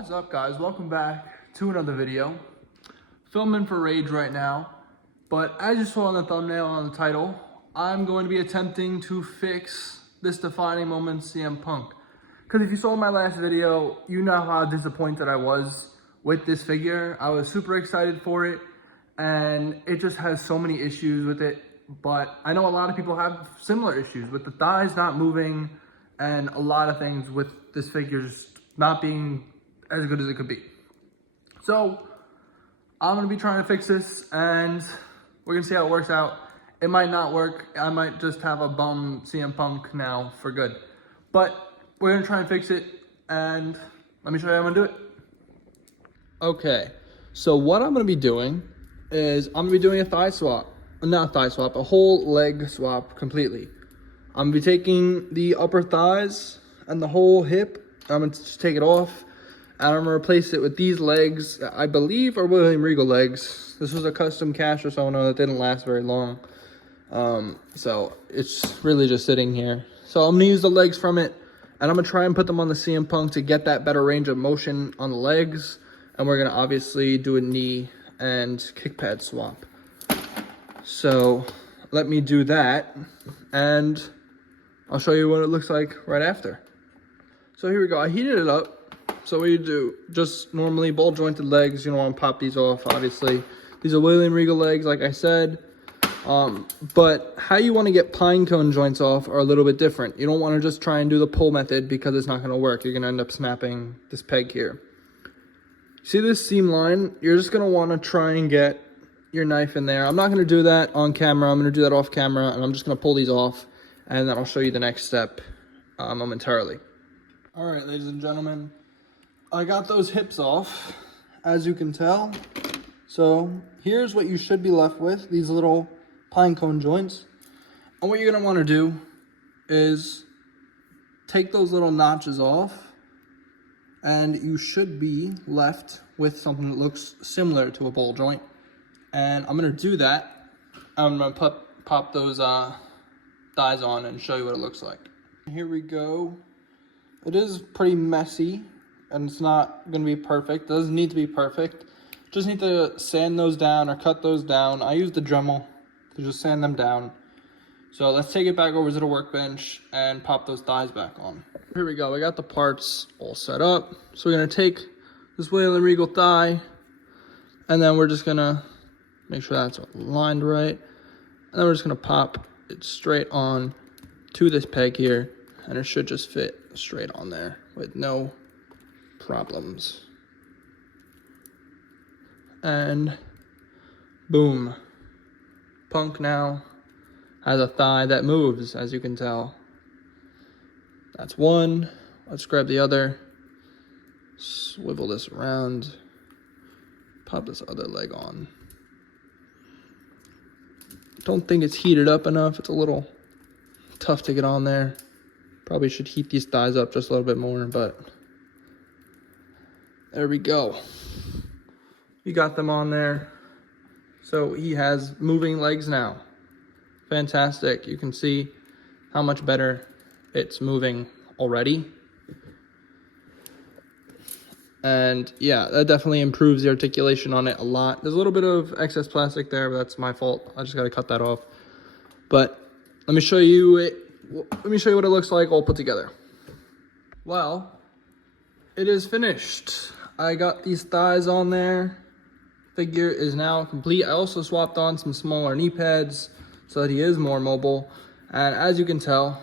What's up, guys? Welcome back to another video. Filming for Rage right now, but as you saw in the thumbnail on the title, I'm going to be attempting to fix this defining moment CM Punk. Because if you saw my last video, you know how disappointed I was with this figure. I was super excited for it, and it just has so many issues with it. But I know a lot of people have similar issues with the thighs not moving and a lot of things with this figure just not being as good as it could be. So I'm gonna be trying to fix this, and we're gonna see how it works out. It might not work. I might just have a bum CM Punk now for good. But we're gonna try and fix it, and let me show you how I'm gonna do it. Okay, so what I'm gonna be doing is I'm gonna be doing a thigh swap. Not thigh swap, a whole leg swap completely. I'm gonna be taking the upper thighs and the whole hip. I'm gonna just take it off, and I'm gonna replace it with these legs. I believe are William Regal legs. This was a custom Cash Persona that didn't last very long. So it's really just sitting here. So I'm gonna use the legs from it, and I'm gonna try and put them on the CM Punk to get that better range of motion on the legs. And we're gonna obviously do a knee and kick pad swap. So let me do that, and I'll show you what it looks like right after. So here we go. I heated it up. So what you do, just normally ball jointed legs, you don't want to pop these off, obviously. These are William Regal legs, like I said. But how you want to get pine cone joints off are a little bit different. You don't want to just try and do the pull method because it's not going to work. You're going to end up snapping this peg here. See this seam line? You're just going to want to try and get your knife in there. I'm not going to do that on camera. I'm going to do that off camera, and I'm just going to pull these off, and then I'll show you the next step momentarily. All right, ladies and gentlemen, I got those hips off, as you can tell. So here's what you should be left with, these little pine cone joints. And what you're gonna wanna do is take those little notches off, and you should be left with something that looks similar to a ball joint. And I'm gonna do that. I'm gonna pop those thighs on and show you what it looks like. Here we go. It is pretty messy, and it's not going to be perfect. It doesn't need to be perfect. Just need to sand those down or cut those down. I use the Dremel to just sand them down. So let's take it back over to the workbench and pop those thighs back on. Here we go. I got the parts all set up. So we're going to take this William Regal thigh, and then we're just going to make sure that's aligned right. And then we're just going to pop it straight on to this peg here, and it should just fit straight on there with no problems. And boom. Punk now has a thigh that moves, as you can tell. That's one. Let's grab the other. Swivel this around. Pop this other leg on. Don't think it's heated up enough. It's a little tough to get on there. Probably should heat these thighs up just a little bit more, but there we go. We got them on there. So he has moving legs now. Fantastic. You can see how much better it's moving already. And yeah, that definitely improves the articulation on it a lot. There's a little bit of excess plastic there, but that's my fault. I just got to cut that off. But let me show you it. Let me show you what it looks like all put together. Well, it is finished. I got these thighs on there. Figure is now complete. I also swapped on some smaller knee pads so that he is more mobile. And as you can tell,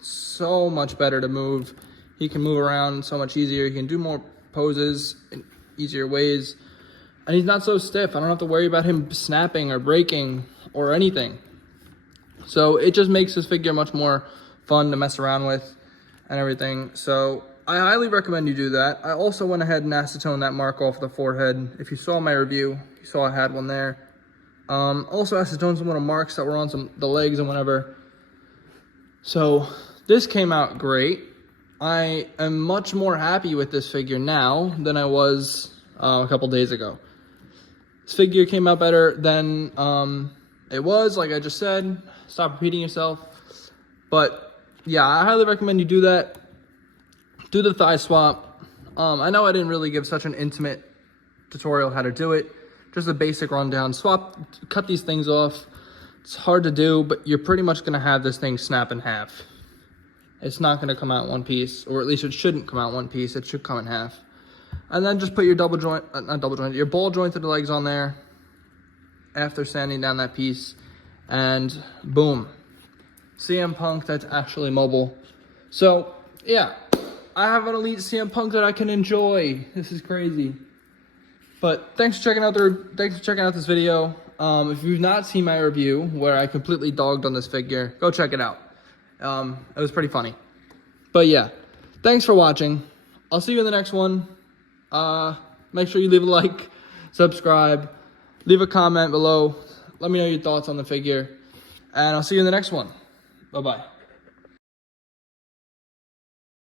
so much better to move. He can move around so much easier. He can do more poses in easier ways. And he's not so stiff. I don't have to worry about him snapping or breaking or anything. So it just makes this figure much more fun to mess around with and everything. So I highly recommend you do that. I also went ahead and acetoned that mark off the forehead. If you saw my review, you saw I had one there. Also acetoned some little marks that were on the legs and whatever. So this came out great. I am much more happy with this figure now than I was a couple days ago. This figure came out better than it was, like I just said. Stop repeating yourself. But yeah, I highly recommend you do that. Do the thigh swap. I know I didn't really give such an intimate tutorial how to do it. Just a basic rundown. Cut these things off. It's hard to do, but you're pretty much gonna have this thing snap in half. It's not gonna come out one piece, or at least it shouldn't come out one piece. It should come in half. And then just put your your ball jointed legs on there after sanding down that piece, and boom. CM Punk that's actually mobile. So yeah, I have an elite CM Punk that I can enjoy. This is crazy. But thanks for checking out this video. If you've not seen my review where I completely dogged on this figure, go check it out. It was pretty funny. But yeah, thanks for watching. I'll see you in the next one. Make sure you leave a like, subscribe, leave a comment below. Let me know your thoughts on the figure. And I'll see you in the next one. Bye-bye.